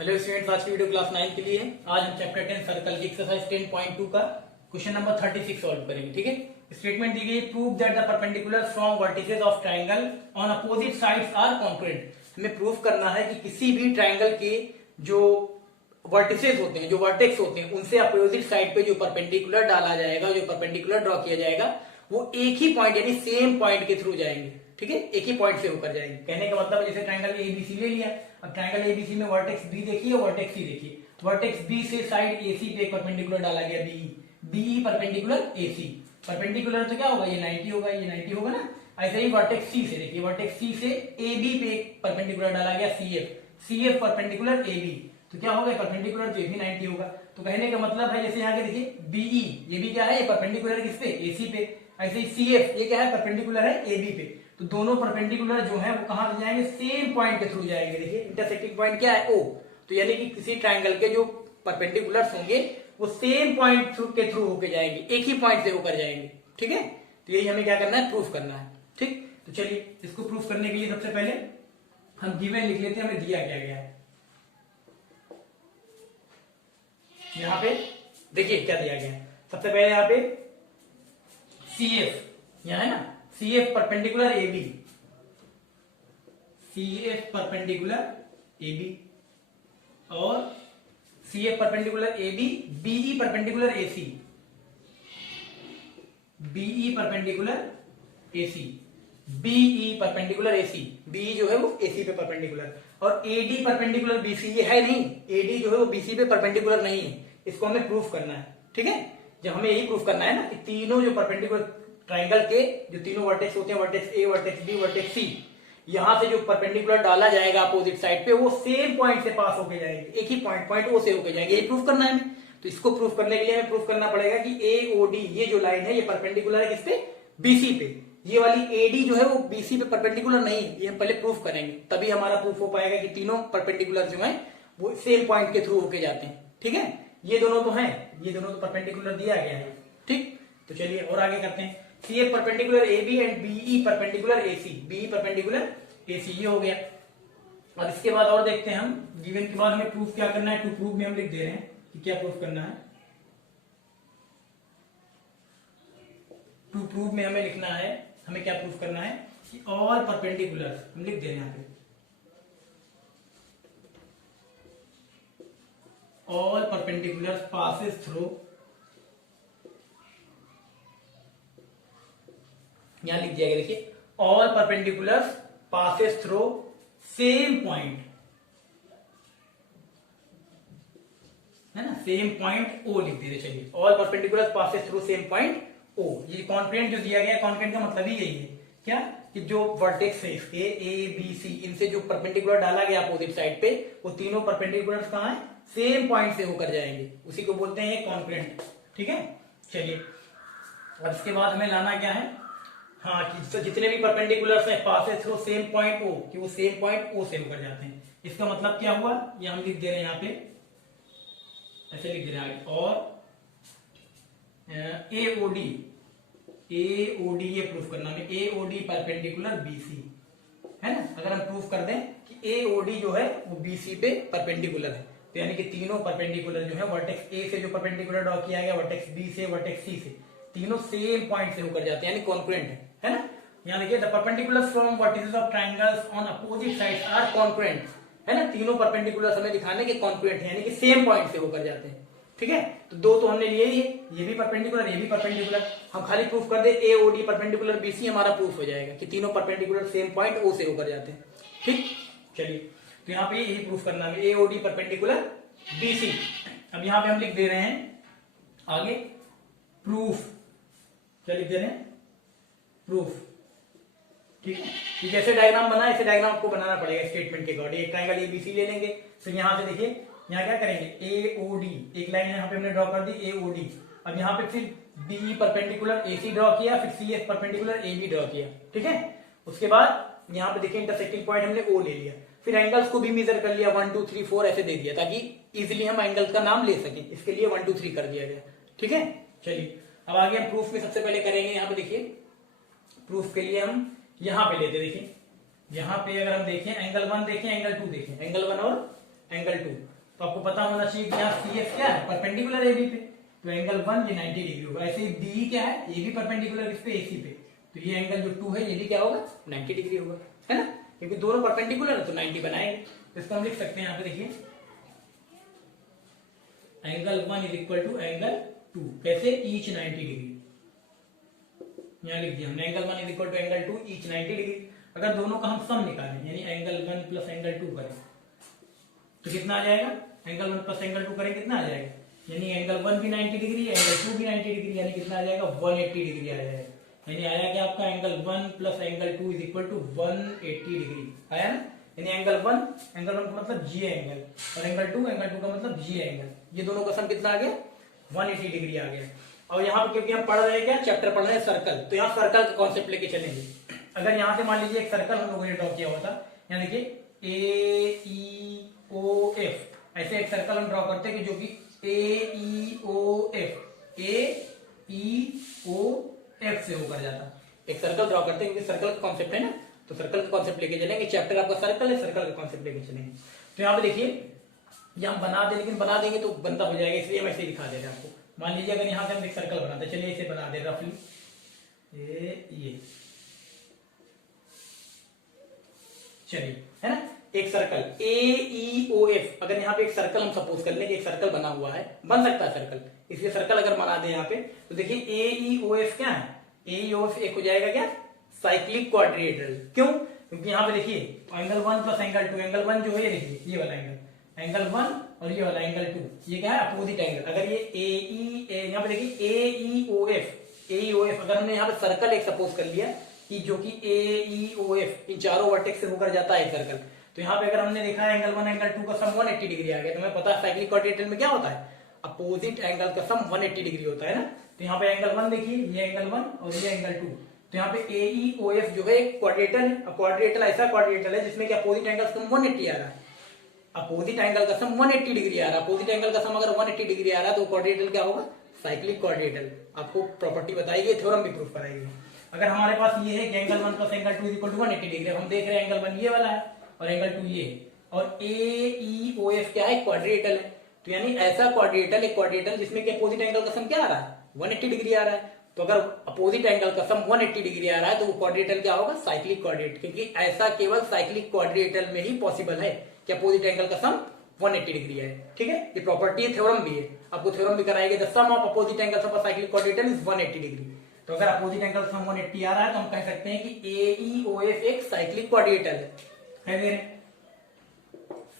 Hello students, आज की video class 9 के लिए है। आज हम चैप्टर 10 सर्कल की एक्सरसाइज 10.2 का क्वेश्चन नंबर 36 सॉल्व करेंगे। ठीक है, स्टेटमेंट दी गई, prove that the perpendicular from vertices of triangle on opposite sides are congruent. हमें प्रूव करना है कि किसी भी ट्रायंगल के जो वर्टिसेस होते हैं, जो वर्टेक्स होते हैं, उनसे अपोजिट साइड पे जो परपेंडिकुलर डाला जाएगा, जो परपेंडिकुलर ड्रॉ किया जाएगा, वो एक ही पॉइंट यानी सेम पॉइंट के थ्रू जाएंगे। ठीक है, एक ही पॉइंट से होकर जाएंगे। कहने का मतलब जैसे ट्रायंगल एबीसी ले लिया, अब ट्रायंगल एबीसी में वर्टेक्स बी देखिए, वर्टेक्स सी देखिए। वर्टेक्स बी से साइड एसी पे परपेंडिकुलर डाला गया BE, BE perpendicular AC. Perpendicular तो क्या होगा, ये 90 होगा, ये 90 होगा ना। ऐसे ही वर्टेक्स सी से देखिए, वर्टेक्स सी से एबी पे परपेंडिकुलर डाला गया सीएफ, सीएफ परपेंडिकुलर एबी, तो क्या होगा, परपेंडिकुलर तो ये भी 90 होगा। तो कहने का मतलब है, जैसे यहाँ के देखिए बीई, ये भी क्या है, ये परपेंडिकुलर किस पे, एसी पे। ऐसे ही सीएफ, ये क्या है, परपेंडिकुलर है एबी पे। तो दोनों परपेंडिकुलर जो है वो कहां से जाएंगे, सेम पॉइंट के थ्रू जाएंगे। देखिए इंटरसेक्टिंग पॉइंट क्या है, ओ। तो यानी कि किसी ट्रायंगल के जो परपेंडिकुलर्स होंगे वो सेम पॉइंट के थ्रू होके जाएंगे, एक ही पॉइंट से होकर जाएंगे। ठीक है, तो यही हमें क्या करना है, प्रूफ करना है। ठीक, तो चलिए इसको प्रूफ करने के लिए सबसे पहले हम गिवन लिख लेते हैं, हमें दिया क्या गया है। यहां पे देखिए क्या दिया गया है। सबसे पहले यहाँ पे CF, यहां है ना, CF perpendicular AB, CF perpendicular AB और CF perpendicular AB, BE perpendicular AC, BE perpendicular AC, BE perpendicular AC, BE जो है वो AC पे परपेंडिकुलर, और AD परपेंडिकुलर BC, ये है नहीं, AD जो है वो BC पे परपेंडिकुलर नहीं है। इसको हमें प्रूफ करना है। ठीक है, जब हमें यही प्रूफ करना है ना कि तीनों जो परपेंडिकुलर ट्राइंगल के जो तीनों वर्टेक्स होते हैं, vertex A, vertex B, vertex C, यहां से जो परपेंडिकुलर डाला जाएगा अपोजिट साइड पे, वो सेम पॉइंट से पास होके जाएंगे, एक ही पॉइंट ओ से होके जाएंगे। ये प्रूफ करना है हमें। तो इसको प्रूफ करने के लिए हमें प्रूफ करना पड़ेगा कि AOD, ये जो लाइन है, ये परपेंडिकुलर है किस पे, BC पे। ये वाली AD जो है वो BC पे परपेंडिकुलर नहीं है, ये हम पहले प्रूफ करेंगे, तभी हमारा प्रूफ हो पाएगा कि तीनों परपेंडिकुलर जो है वो सेम पॉइंट के थ्रू होके जाते हैं। ठीक है, ये दोनों तो हैं, ये दोनों तो परपेंडिकुलर दिया गया है। ठीक, तो चलिए और आगे करते हैं। CF perpendicular AB and BE perpendicular AC, BE perpendicular AC, ये हो गया। और इसके बाद और देखते हैं हम, गिवन के बाद हमें प्रूफ क्या करना है। टू प्रूफ में हम लिख दे रहे हैं कि क्या प्रूफ करना है। टू प्रूफ में हमें लिखना है, हमें क्या प्रूफ करना है कि ऑल परपेंडिकुलर, हम लिख दे रहे हैं यहाँ पे, all perpendiculars passes through, यहां लिख दिया गया, देखिए all perpendiculars passes through same point, है ना, सेम पॉइंट O लिख दीजिए। चलिए all perpendiculars passes through same point O, ये कॉन्क्रेंट जो दिया गया है, कॉन्क्रेंट का मतलब ही यही है क्या, कि जो वर्टेक्स है इसके A B C, इनसे जो परपेंडिकुलर डाला गया अपोजिट साइड पे, वो तीनों परपेंडिकुलर्स कहां है, सेम पॉइंट से होकर जाएंगे, उसी को बोलते हैं कॉन्क्रेंट। ठीक है, चलिए अब इसके बाद हमें लाना क्या है, हाँ, कि जितने भी परपेंडिकुलर्स हैं passes through same point O, कि वो सेम पॉइंट O से होकर जाते हैं। इसका मतलब क्या हुआ, ये हम लिख दे रहे हैं यहाँ पे, ऐसे लिख दे रहे हैं। और AOD ये प्रूफ करना है, AOD परपेंडिकुलर BC, है ना। अगर हम प्रूफ कर दें कि AOD जो है वो BC पे परपेंडिकुलर है, तो यानी कि तीनों परपेंडिकुलर जो है, वर्टेक्स A से जो परपेंडिकुलर ड्रॉ किया गया, वर्टेक्स B से, वर्टेक्स C से, तीनों सेम पॉइंट से होकर जाते हैं, यानी कॉन्क्रेंट है ना। यहाँ देखिए, the perpendiculars from vertices of triangles on opposite sides are concurrent, है ना। तीनों परपेंडिकुलर्स हमें दिखाने के कॉन्क्रेंट है, यानी कि सेम पॉइंट से होकर जाते हैं। ठीक है, तो दो तो हमने लिए ही है, ये भी परपेंडिकुलर, ये भी परपेंडिकुलर। हम खाली प्रूफ कर दे AOD परपेंडिकुलर BC, हमारा प्रूफ हो जाएगा कि तीनों परपेंडिकुलर सेम पॉइंट O से होकर जाते हैं। ठीक, चलिए तो यहाँ पे यही प्रूफ करना है, AOD परपेंडिकुलर BC। अब यहाँ पे हम लिख दे रहे हैं आगे प्रूफ, क्या लिख दे रहे हैं, प्रूफ। ठीक है, ये जैसे डायग्राम बना, ऐसे डायग्राम आपको बनाना पड़ेगा स्टेटमेंट के अकॉर्डिंग। एक ट्रायंगल ABC ले लेंगे, तो यहाँ से देखिए, यहाँ क्या करेंगे, AOD, एक लाइन यहाँ पे हमने ड्रॉ कर दी AOD। अब यहाँ पे फिर BE परपेंडिकुलर AC ड्रॉ किया, फिर CF परपेंडिकुलर AB ड्रॉ किया। ठीक है, उसके बाद यहाँ पे देखिए इंटरसेक्टिंग पॉइंट हमने O ले लिया, फिर एंगल्स को भी मेजर कर लिया, 1 2 3 4 ऐसे दे दिया, ताकि इजिली हम एंगल का नाम ले सकें, इसके लिए 1 2 3 कर दिया गया। ठीक है, चलिए अब आगे हम प्रूफ में सबसे पहले करेंगे, यहाँ पे देखिए प्रूफ के लिए हम यहाँ पे लेते, देखिए यहाँ पे अगर हम देखें एंगल 1 देखें, एंगल 2 देखें, एंगल 1 और एंगल 2। तो आपको पता होना चाहिए कि यहाँ सी एफ क्या है, परपेंडिकुलर ए बी पे, तो एंगल 1 ये 90 डिग्री होगा। ऐसे ही बी क्या है, ये भी परपेंडिकुलर इस पे ए सी पे, तो ये एंगल जो 2 है ये भी क्या होगा 90 डिग्री होगा, है ना, क्योंकि दोनों परपेंडिकुलर है तो 90 बनाएंगे। तो इसको हम लिख सकते हैं यहाँ पे देखिए angle 1 is equal to angle 2, कैसे, ईच 90 डिग्री। यहाँ लिख दिया हमने angle 1 is equal to angle 2 each 90 degree. अगर दोनों का हम सम निकालें यानी एंगल 1 प्लस एंगल 2 करें तो कितना आ जाएगा, एंगल 1 प्लस एंगल 2 करें कितना आ जाएगा, यानी एंगल 1 भी 90 डिग्री, एंगल 2 भी 90 डिग्री, यानी कितना आ जाएगा 180 डिग्री आ जाएगा। यानी आया क्या आपका angle 1 plus angle 2 is equal to 180 degree आया ना। यानी एंगल 1 का मतलब जी एंगल और एंगल 2 का मतलब जी एंगल, ये दोनों का सम कितना आ गया 180 डिग्री आ गया। और यहाँ पे क्योंकि हम पढ़ रहे हैं क्या, चैप्टर पढ़ रहे हैं सर्कल, तो यहाँ सर्कल का कॉन्सेप्ट लेके चलेंगे। अगर यहाँ से मान लीजिए एक सर्कल हम लोगों ने ड्रॉ किया हुआ था, यहाँ देखिए ए ई ओ एफ, ऐसे एक सर्कल हम ड्रॉ करते हैं कि जो कि ए ई ओ एफ से होकर जाता, एक सर्कल ड्रॉ करते हैं क्योंकि सर्कल का कॉन्सेप्ट है ना, तो सर्कल का कॉन्सेप्ट लेके चलेंगे। चैप्टर आपका सर्कल है, सर्कल का कॉन्सेप्ट लेके चलेंगे। तो यहाँ पे देखिए ये हम बना दे, लेकिन बना देंगे तो गंदा हो जाएगा, इसलिए हम ऐसे दिखा दे रहे हैं आपको। मान लीजिए अगर यहाँ से हम एक सर्कल बनाते हैं, चलिए इसे बना दे रफली, ये चलिए, है ना, एक circle A E O F. अगर यहाँ पे एक सर्कल हम सपोज कर लें कि एक सर्कल बना हुआ है, बन सकता है सर्कल, इसलिए सर्कल अगर बना दे यहाँ पे, तो देखिए ए ई ओ एफ क्या है, ए ई ओ एफ एक हो जाएगा क्या, साइक्लिक क्वाड्रिलेटरल। क्यों, क्योंकि यहाँ पे देखिए एंगल 1 प्लस एंगल 2, एंगल 1 जो है ये देखिए ये वाला एंगल 1 और ये वाला एंगल 2, ये क्या है अपोजिट एंगल। अगर ये यहाँ पे देखिए ए ई ओ एफ, अगर हमने यहाँ पे सर्कल एक सपोज कर लिया कि जो कि ए ई ओ एफ इन चारों वर्टेक्स से होकर जाता है सर्कल, तो यहाँ पे अगर हमने देखा है एंगल 1 एंगल 2 का सम 180 डिग्री आ गया, तो हमें पता है साइक्लिक क्वाड्रिलेटरल में क्या होता है, अपोजिट एंगल का सम 180 डिग्री होता है ना। तो यहाँ पे एंगल 1 देखिए, ये एंगल 1 और ये एंगल 2, तो यहाँ पे ए ई ओ एफ जो है एक क्वाड्रिलेटरल है। क्वाड्रिलेटरल ऐसा क्वाड्रिलेटरल है जिसमें कि अपोजिट एंगल का सम 180 आ रहा है, अपोजिट एंगल का सम 180 डिग्री आ रहा है। अपोजिट एंगल का सम अगर 180 डिग्री आ रहा है तो क्वाड्रिलेटरल क्या होगा, साइक्लिक क्वाड्रिलेटरल। आपको प्रॉपर्टी बताएगी, थ्योरम भी प्रूफ कराएगी। अगर हमारे पास ये है कि angle 1 plus angle 2 equal to 180 degree, हम देख रहे हैं एंगल 1 ये वाला है और एंगल 2 ये है, और ए ई ओ एफ क्या है, क्वाड्रिलेटरल है। तो यानी ऐसा क्वाड्रिलेटरल, एक क्वाड्रिलेटरल जिसमें कि अपोजिट एंगल का सम क्या आ रहा है 180 डिग्री आ रहा है। तो अगर अपोजिट एंगल का सम 180 डिग्री आ रहा है तो वो क्वाड्रिलेटरल क्या होगा, साइक्लिक क्वाड्रिलेटरल, क्योंकि ऐसा केवल साइक्लिक क्वाड्रिलेटरल में ही पॉसिबल है कि अपोजिट एंगल का सम 180 डिग्री है। ठीक है, ये प्रॉपर्टी है, थ्योरम भी है, आपको थ्योरम भी कराएंगे। The sum of opposite angles of a cyclic quadrilateral is 180 degree. तो अगर अपोजिट एंगल सम 180 आ रहा है तो हम कह सकते हैं कि ए ई ओ एफ एक साइक्लिक क्वाड्रिलेटरल है, कह दे रहे हैं।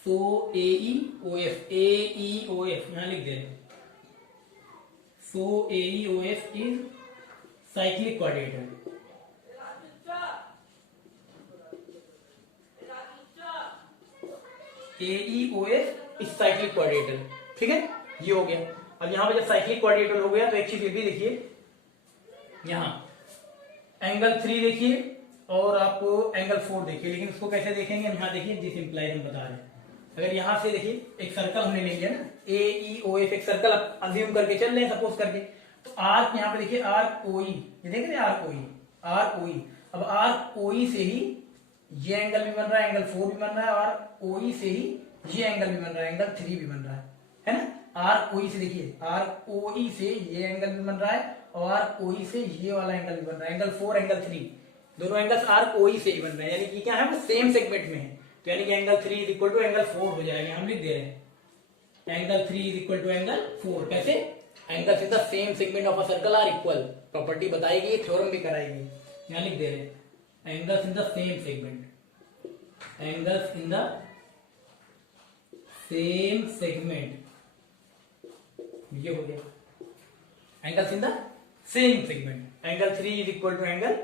So A E O F यहां लिख दे रहे हैं, so A E O F is cyclic quadrilateral. A E O F is cyclic quadrilateral, ठीक है, ये हो गया। अब यहां पे जब साइक्लिक क्वाड्रिलेटरल हो गया तो एक चीज ये भी देखिए, यहाँ एंगल 3 देखिए और आपको एंगल 4 देखिए, लेकिन उसको कैसे देखेंगे हम, यहाँ देखिए जिस इंप्लाई हम बता रहे हैं। अगर यहां से देखिए एक सर्कल हमने ले लिया ना, ए ई ओ एफ एक सर्कल अज्यूम करके चल रहे हैं सपोज करके, तो आर्क यहाँ पे देखिए आर्क ओ ई, ये देख रहे हैं आर्क ओ ई। अब आर्क ओ ई से ही ये एंगल भी बन रहा है, एंगल 4 भी बन रहा है, और ओ ई से ही ये एंगल भी बन रहा है, एंगल 3 भी बन रहा है ना। आर्क ओ ई से देखिए, आर्क ओ ई से ये एंगल भी बन रहा है और आर्क ओ ई से ये वाला एंगल भी बन रहा है, एंगल 4 एंगल 3 दोनों एंगल्स आर्क ओ ई से ही बन रहे हैं, यानी कि क्या है वो सेम सेगमेंट में है। तो यानी कि angle 3 is equal to angle 4 हो जाएगा, हम लिख दे रहे हैं angle 3 is equal to angle 4। कैसे, angles in the same segment of a circle are equal, property बताएगी, थ्योरम भी कराएगी। यहां लिख दे रहे हैं angles in the same segment, angles in the same segment, ये हो गया angles in the same segment. Angle 3 is equal to angle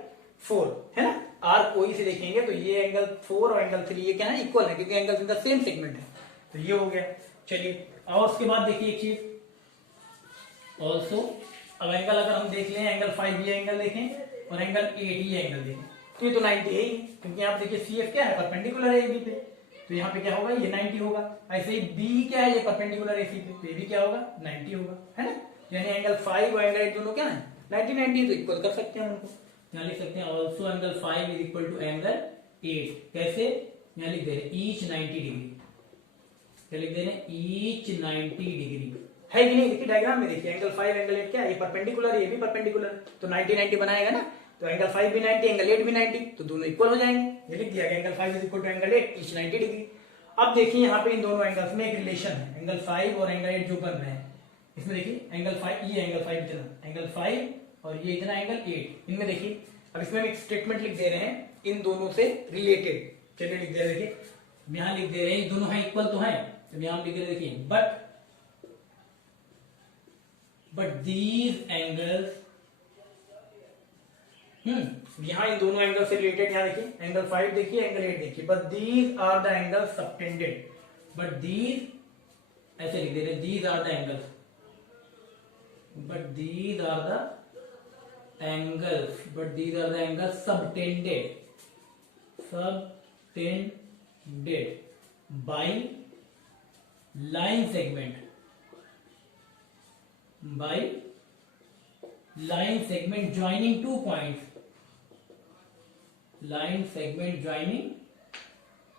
4, है ना। आर्क ओ ई से देखेंगे तो ये एंगल 4 और एंगल 3 ये क्या है, इक्वल है, क्योंकि angles in the same segment है। तो ये हो गया। चलिए और उसके बाद देखिए एक चीज ऑल्सो, अब एंगल अगर हम देख लें एंगल 5 ये एंगल देखें और एंगल 8 ये एंगल देखें, तो ये तो 90 है ही, क्योंकि यहाँ पे देखिए सी एफ क्या है, परपेंडिकुलर है ए बी पे, तो यहाँ पे क्या होगा, ये 90 होगा। ऐसे ही बी क्या है, ये परपेंडिकुलर ए सी पे, तो ये भी क्या होगा 90 होगा, है ना। यानी एंगल 5 और एंगल 8 दोनों क्या है 90 तो इक्वल कर सकते हैं उनको। यहाँ लिख सकते हैं also angle 5 is equal to angle 8, कैसे, यहाँ लिख दे रहे ईच 90 डिग्री, क्या लिख दे रहे हैं, ईच 90 डिग्री है कि नहीं। देखिए डायग्राम में देखिए एंगल 5 एंगल 8 क्या है, ये परपेंडिकुलर है, ये भी परपेंडिकुलर, तो 90 90 बनाएगा ना, तो एंगल 5 भी 90 एंगल 8 भी 90, तो दोनों इक्वल हो जाएंगे। ये लिख दिया गया angle 5 is equal to angle 8 each 90 degree. अब देखिए यहाँ पे इन दोनों एंगल्स में एक रिलेशन है, एंगल 5 और एंगल 8 जो बन रहे हैं, इसमें देखिए एंगल 5, ये एंगल 5 इतना, एंगल 5 और ये इतना एंगल 8, इनमें देखिए अब इसमें हम एक स्टेटमेंट लिख दे रहे हैं इन दोनों से रिलेटेड। चलिए लिख दे रहे हैं, देखिए यहां लिख दे रहे हैं दोनों हैं इक्वल तो है, तो यहां लिख दे रहे हैं देखिए बट दीज एंगल्स, यहां इन दोनों एंगल से रिलेटेड, यहां देखिए एंगल 5 देखिए एंगल 8 देखिए, but these are the angle subtended, but these ऐसे लिख दे रहे, these are the angles, but these are the angles, but these are the angles subtended by line segment joining 2 points, line segment joining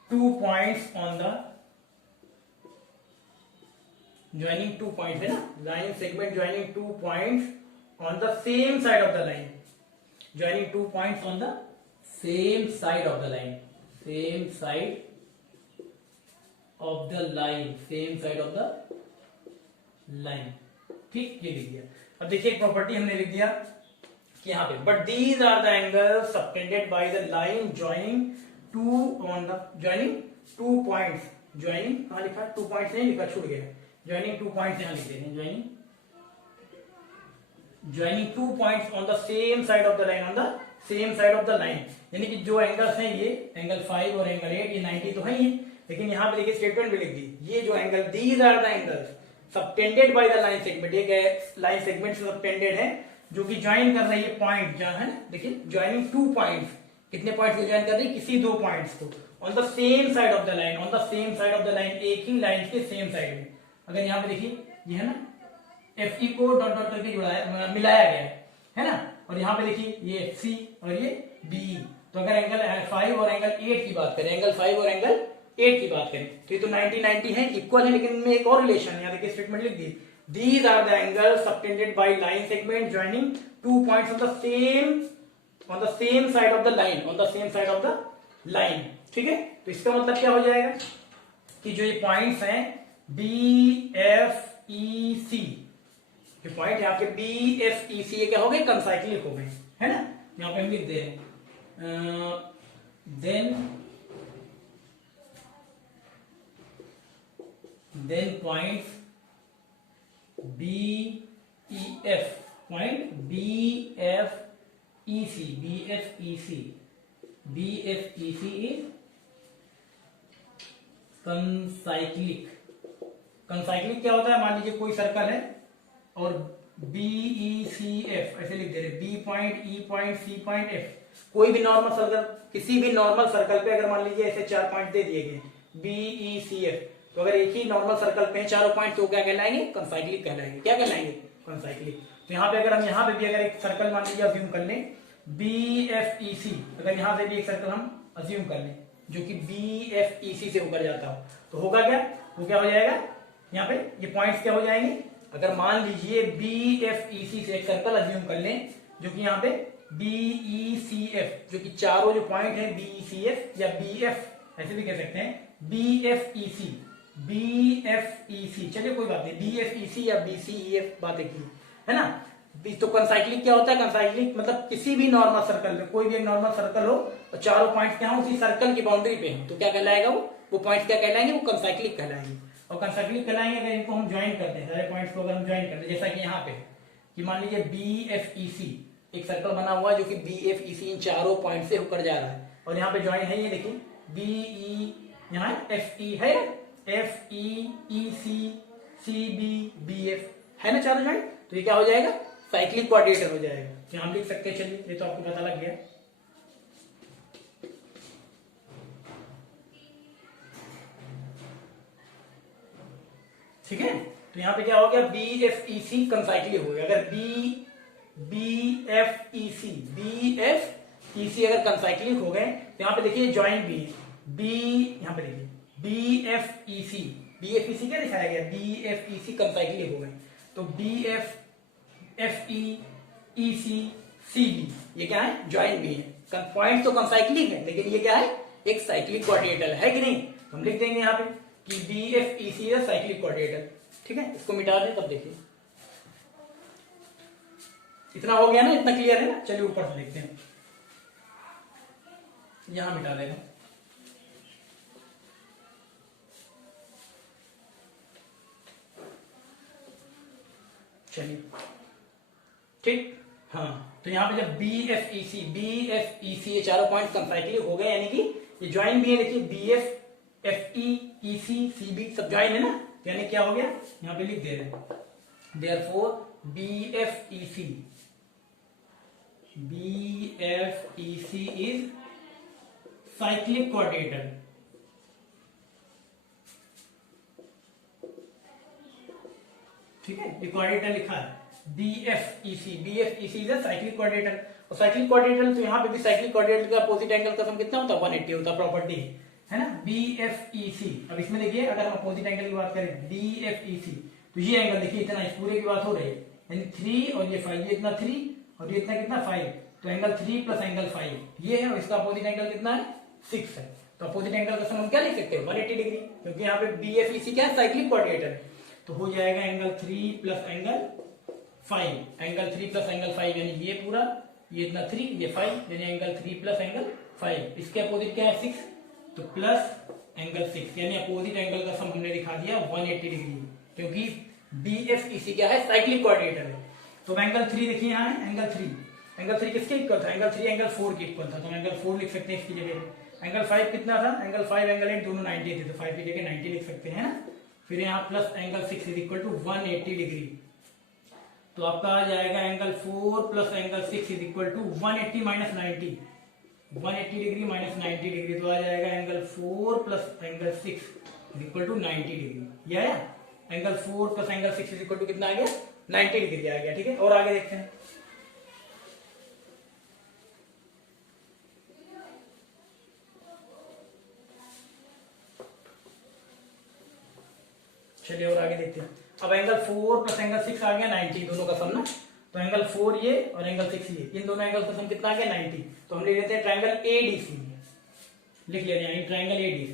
2 points on the, joining 2 points है ना, line segment joining 2 points on the same side of the line, joining 2 points on the same side of the line, same side of the line, same side of the line, ठीक, ये लिख दिया। अब देखिए एक property हमने लिख दिया कि यहाँ पे but these are the angles subtended by the line joining 2 on the, joining 2 points, joining कहाँ लिखा है, 2 पॉइंट्स नहीं लिखा, छूट गया, ज्वाइनिंग 2 पॉइंट्स यहाँ लिख देते हैं, joining 2 points on the same side of the line, on the same side of the line, यानी कि जो एंगल्स हैं ये एंगल 5 और एंगल 8 ये 90 तो है ही, लेकिन यहाँ पे देखिए स्टेटमेंट भी लिख दी, ये जो angle these are the angles subtended by the line segment, एक लाइन सेगमेंट से सबटेंडेड है जो कि ज्वाइन कर रही है पॉइंट जहां है ना, देखिए ज्वाइनिंग 2 पॉइंट्स, कितने पॉइंट्स को ज्वाइन कर रही है, किसी 2 पॉइंट्स को, on the same side of the line, on the same side of the line, एक ही लाइन के सेम साइड में। अगर यहाँ पे देखिए ये है ना FE को डॉट डॉट करके जुड़ाया, मिलाया गया है ना, और यहाँ पे देखिए ये FC और ये BE, तो अगर एंगल 5 और एंगल 8 की बात करें, एंगल 5 और एंगल 8 की बात करें तो ये तो 90 90 है, इक्वल है, लेकिन इनमें एक और रिलेशन है, यहाँ देखिए स्टेटमेंट लिख दी, these are the angles subtended by line segment joining 2 points on the same side of the line, on the same side of the line, ठीक है। तो इसका मतलब क्या हो जाएगा कि जो ये पॉइंट्स हैं BFEC, जो पॉइंट है आपके BFEC, ये क्या हो गए, कंसाइक्लिक हो गए, है ना, यहाँ पे हम लिख दे रहे हैं, then points BEF, point BFEC is कंसाइक्लिक। कंसाइक्लिक क्या होता है, मान लीजिए कोई सर्कल है और BECF ऐसे लिख दे रहे, B point, E point, C point, F, कोई भी नॉर्मल सर्कल, किसी भी नॉर्मल सर्कल पे अगर मान लीजिए ऐसे 4 पॉइंट दे दिए गए BECF, तो अगर एक ही नॉर्मल सर्कल पे चारों पॉइंट तो क्या कहलाएंगे, कंसाइक्लिक कहलाएंगे, क्या कहलाएंगे, कंसाइक्लिक। तो यहाँ पे अगर हम यहाँ पे भी अगर एक सर्कल मान लीजिए अज्यूम कर लें BFEC, अगर यहाँ से भी एक सर्कल हम अज्यूम कर लें जो कि BFEC से होकर जाता हो, तो होगा क्या, वो क्या हो जाएगा, यहाँ पे ये पॉइंट्स क्या हो जाएंगे, अगर मान लीजिए BFEC से एक सर्कल अज्यूम कर लें जो कि यहाँ पे BECF, जो कि चारों जो पॉइंट है BECF या BF ऐसे भी कह सकते हैं, BFEC, चलिए कोई बात नहीं, BFEC या BCEF बात एक ही है ना। तो कंसाइक्लिक क्या होता है, कंसाइक्लिक मतलब किसी भी नॉर्मल सर्कल में, कोई भी एक नॉर्मल सर्कल हो और चारों पॉइंट्स क्या हो उसी सर्कल की बाउंड्री पे हो, तो क्या कहलाएगा, वो पॉइंट्स क्या कहलाएंगे, वो कंसाइक्लिक कहलाएंगे। और कंसाइक्लिक कहलाएंगे अगर इनको हम ज्वाइन करते हैं, सारे पॉइंट्स को अगर हम ज्वाइन करते हैं, जैसा कि यहाँ पे कि मान लीजिए BFEC एक सर्कल बना हुआ है जो कि BFEC इन चारों पॉइंट से होकर जा रहा है, और यहाँ पे ज्वाइन है, ये देखिए BE, यहाँ FE है, FEEC, CB, BF है ना, चारों ज्वाइन, तो ये क्या हो जाएगा, साइक्लिक क्वाड्रेटर हो जाएगा। तो हम लिख सकते हैं, चलिए ये तो आपको पता लग गया, ठीक है। तो यहाँ पे क्या हो गया, BFEC कंसाइक्लिक हो गया। अगर BFEC अगर कंसाइक्लिक हो गए तो यहाँ पे देखिए ज्वाइन B, यहाँ पे देखिए BFEC बी एफ ई सी क्या दिखाया गया, बी एफ ई सी कंसाइक्लिक हो गए, तो बी एफ एफ ई ई सी सी बी ये क्या है, ज्वाइंट बी है। पॉइंट तो कंसाइक्लिक है लेकिन ये क्या है, एक साइक्लिक कोऑर्डिनेटर है कि नहीं, तो हम लिख देंगे यहाँ पे कि बी एफ ई सी साइक्लिक कोऑर्डिनेटर। ठीक है, इसको मिटा दें तब देखिए इतना हो गया ना, इतना क्लियर है ना। चलिए ऊपर से लिखते हैं, यहां मिटा देगा। चलिए ठीक, हाँ तो यहाँ पे जब बी एफ ई सी ये चारों पॉइंट कंसाइक्लिक हो गए, यानी कि ये ज्वाइन भी है, देखिए बी एफ ई सी सी बी सब ज्वाइन है ना, तो यानी क्या हो गया, यहाँ पे लिख दे रहे हैं therefore B F E C is cyclic coordinator. ठीक है, ये कोऑर्डिनेटर लिखा है B F E C is a cyclic coordinator. और साइक्लिक कोऑर्डिनेटर तो यहाँ पे भी साइक्लिक कोऑर्डिनेटर का अपोजिट एंगल का सम कितना होता है, 180 होता है, प्रॉपर्टी है ना, बी एफ ई सी। अब इसमें देखिए अगर हम अपोजिट एंगल की बात करें बी एफ ई सी, तो ये एंगल देखिए इतना, इस पूरे की बात हो रही है, यानी 3 और ये 5, ये इतना 3 और ये इतना कितना 5, तो एंगल 3 प्लस एंगल 5 ये है, और इसका अपोजिट एंगल कितना है 6 है। तो अपोजिट एंगल का सम हम क्या लिख सकते हैं 180 डिग्री, क्योंकि यहाँ पे बी एफ ई सी क्या है, साइक्लिक कोऑर्डिनेटर है। तो हो जाएगा angle 3 plus angle 5, angle 3 plus angle 5 यानी ये पूरा, ये इतना 3 ये 5 यानी एंगल 3 प्लस एंगल 5। इसके अपोजिट क्या है 6, तो प्लस एंगल 6 यानी अपोजिट एंगल का सम हमने दिखा दिया 180 डिग्री, क्योंकि बी एफ ई सी क्या है, साइक्लिक कोऑर्डिनेटर है। तो एंगल 3 देखिए यहाँ है, एंगल 3 किसके इक्वल था, एंगल 3 एंगल 4 के इक्वल था, तो एंगल 4 लिख सकते हैं इसकी जगह। एंगल 5 कितना था, एंगल 5 एंगल 8 दोनों 90 थे, तो 5 की जगह 90 लिख सकते हैं ना। फिर यहाँ plus angle 6 is equal to 180 degree, तो आपका आ जाएगा angle 4 plus angle 6 is equal to 180 minus 90, 180 degree minus 90 degree, तो आ जाएगा angle 4 plus angle 6 is equal to 90 degree. ये आया, angle 4 plus angle 6 is equal to कितना आ गया, 90 डिग्री आ गया। ठीक है, और आगे देखते हैं। चलिए और आगे देखते हैं। अब एंगल 4 प्लस एंगल 6 आ गया 90, दोनों का सम ना, तो एंगल 4 ये और एंगल 6 ये, इन दोनों एंगल का सम कितना आ गया 90। तो हम ले लेते हैं ट्रायंगल एडीसी, लिख लेते हैं in triangle ADC,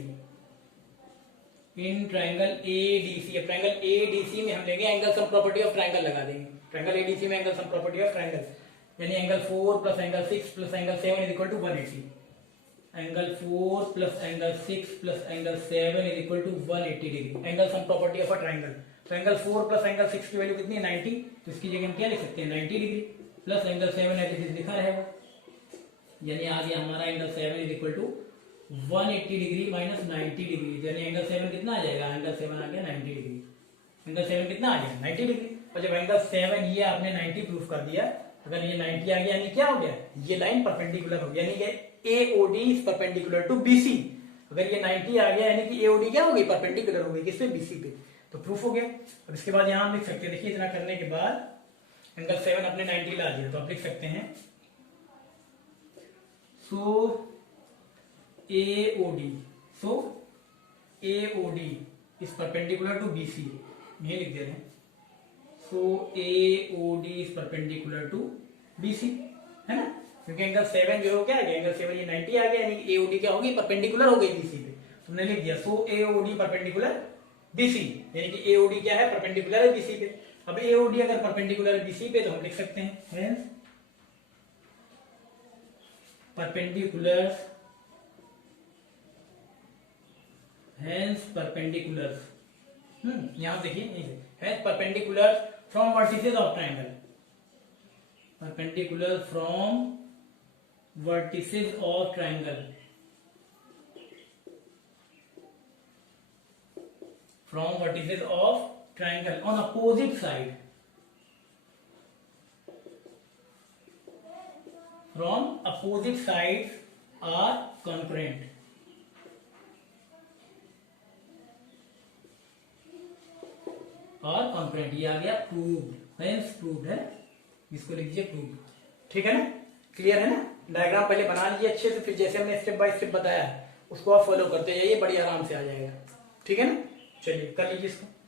in triangle ADC. अब ट्रायंगल एडीसी में हम लेंगे angle sum property of triangle लगा देंगे। ट्रायंगल एडीसी में angle sum property of triangle, यानी angle 4 plus angle 6 plus angle 7 is equal to 180, angle 4 plus angle 6 plus angle 7 is equal to 180 degree, angle sum property of a triangle. तो angle 4 plus angle 6 की value कितनी है 90, तो इसकी जगह हम क्या लिख सकते हैं 90 डिग्री प्लस एंगल 7 है जिसे लिखा रहेगा, यानी आ गया हमारा angle 7 is equal to 180 degree minus 90 degree, यानी एंगल 7 कितना आ जाएगा, एंगल 7 आ गया 90 डिग्री, एंगल 7 कितना आ गया 90 डिग्री। और जब एंगल 7 ये आपने 90 प्रूफ कर दिया, अगर ये 90 आ गया यानी क्या हो गया, ये लाइन परपेंडिकुलर हो गया, यानी कि AOD is perpendicular to BC। अगर ये 90 आ गया यानी कि AOD क्या हो गई, परपेंडिकुलर हो गई किस पे, BC पे, तो प्रूफ हो गया। अब इसके बाद यहां हम लिख सकते हैं, देखिए इतना करने के बाद एंगल 7 अपने 90 ला दिया, तो आप लिख सकते हैं सो AOD is perpendicular to BC, ये लिख दे रहे हैं, सो AOD is perpendicular to BC, है ना, क्योंकि एंगल 7 जो है क्या आ गया, एंगल 7 ये 90 आ गया, यानी कि AOD क्या होगी, परपेंडिकुलर हो गई BC पे, तुमने लिख दिया सो AOD परपेंडिकुलर BC, यानी कि AOD क्या है, परपेंडिकुलर है BC पे। अब AOD अगर परपेंडिकुलर है BC पे तो हम लिख सकते हैं हेंस परपेंडिकुलर, यहां देखिए hence perpendicular from vertices of triangle, perpendicular from vertices of triangle, from vertices of triangle on opposite side, from opposite sides are concurrent, और concurrent ये आ गया proved, hence proved है, इसको लिख दीजिए proved। ठीक है ना, क्लियर है ना। डायग्राम पहले बना लीजिए अच्छे से, फिर जैसे हमने स्टेप बाय स्टेप बताया उसको आप फॉलो करते जाइए, बड़ी आराम से आ जाएगा। ठीक है ना। चलिए कर लीजिए इसको।